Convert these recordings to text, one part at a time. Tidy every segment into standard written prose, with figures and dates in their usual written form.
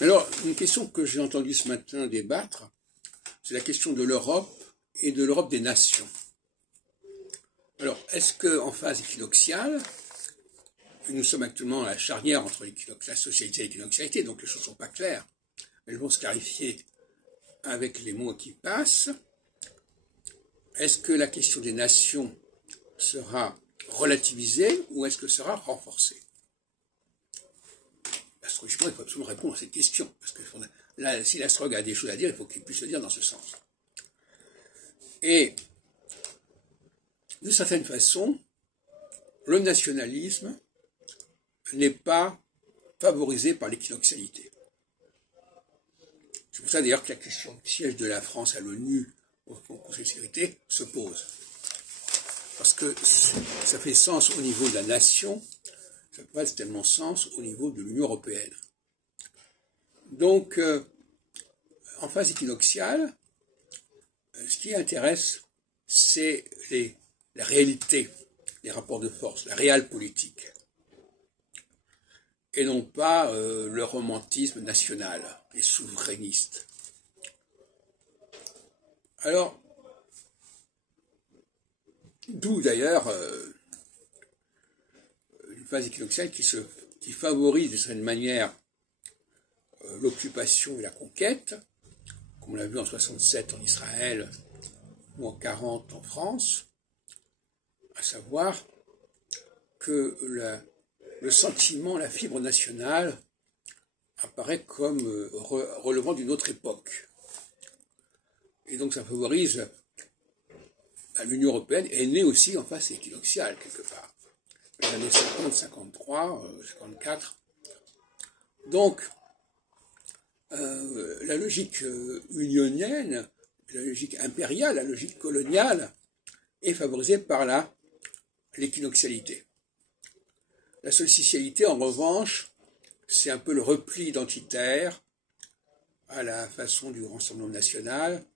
Alors, une question que j'ai entendu ce matin débattre, c'est la question de l'Europe et de l'Europe des nations. Alors, est-ce qu'en phase équinoxiale, nous sommes actuellement à la charnière entre la socialité et l'équinoxialité, donc les choses ne sont pas claires, elles vont se clarifier avec les mois qui passent. Est-ce que la question des nations sera relativisée ou est-ce que sera renforcée? Astrologiquement, il faut absolument répondre à cette question, parce que là, si l'astrologue a des choses à dire, il faut qu'il puisse le dire dans ce sens. Et, d'une certaine façon, le nationalisme n'est pas favorisé par l'équinoxialité. C'est pour ça d'ailleurs que la question du siège de la France à l'ONU, au Conseil de sécurité, se pose. Parce que ça fait sens au niveau de la nation, ça n'a pas tellement sens au niveau de l'Union européenne. Donc, en phase équinoxiale, ce qui intéresse, c'est la réalité, les rapports de force, la réelle politique, et non pas le romantisme national et souverainiste. Alors, d'où d'ailleurs une phase équinoxiale qui favorise d'une certaine manière l'occupation et la conquête, comme on l'a vu en 67 en Israël ou en 40 en France, à savoir que le sentiment, la fibre nationale apparaît comme relevant d'une autre époque. Et donc ça favorise l'Union européenne est née aussi en phase équinoxiale quelque part. Les années 50, 53, 54. Donc, la logique unionienne, la logique impériale, la logique coloniale est favorisée par l'équinoxialité. La solsticialité, en revanche, c'est un peu le repli identitaire à la façon du Rassemblement national,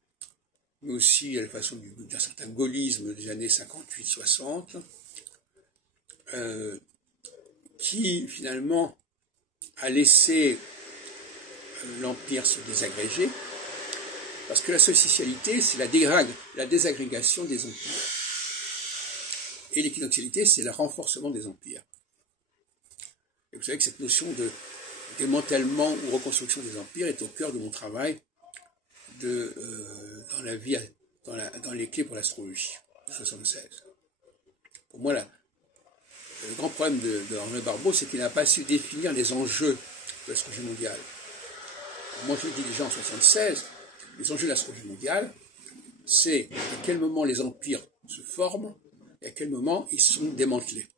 mais aussi à la façon d'un certain gaullisme des années 58-60, qui finalement a laissé l'Empire se désagréger, parce que la solsticialité, c'est la désagrégation des empires. Et l'équinoxialité, c'est le renforcement des empires. Et vous savez que cette notion de démantèlement ou reconstruction des empires est au cœur de mon travail dans la vie, dans les clés pour l'astrologie, de 76. Pour moi, le grand problème de Henri Barbeau, c'est qu'il n'a pas su définir les enjeux de l'astrologie mondiale. Moi, je l'ai dit déjà en 76, les enjeux de l'astrologie mondiale, c'est à quel moment les empires se forment et à quel moment ils sont démantelés.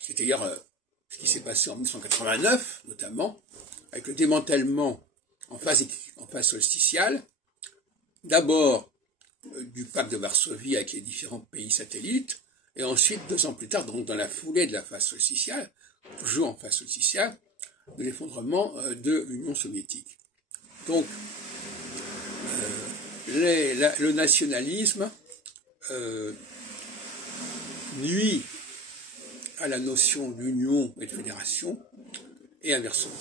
C'est-à-dire ce qui s'est passé en 1989, notamment, avec le démantèlement en phase solsticiale, d'abord du pacte de Varsovie avec les différents pays satellites, et ensuite, 2 ans plus tard, donc dans la foulée de la phase solsticiale, toujours en phase solsticiale, de l'effondrement de l'Union soviétique. Donc, le nationalisme nuit à la notion d'union et de fédération, et inversement.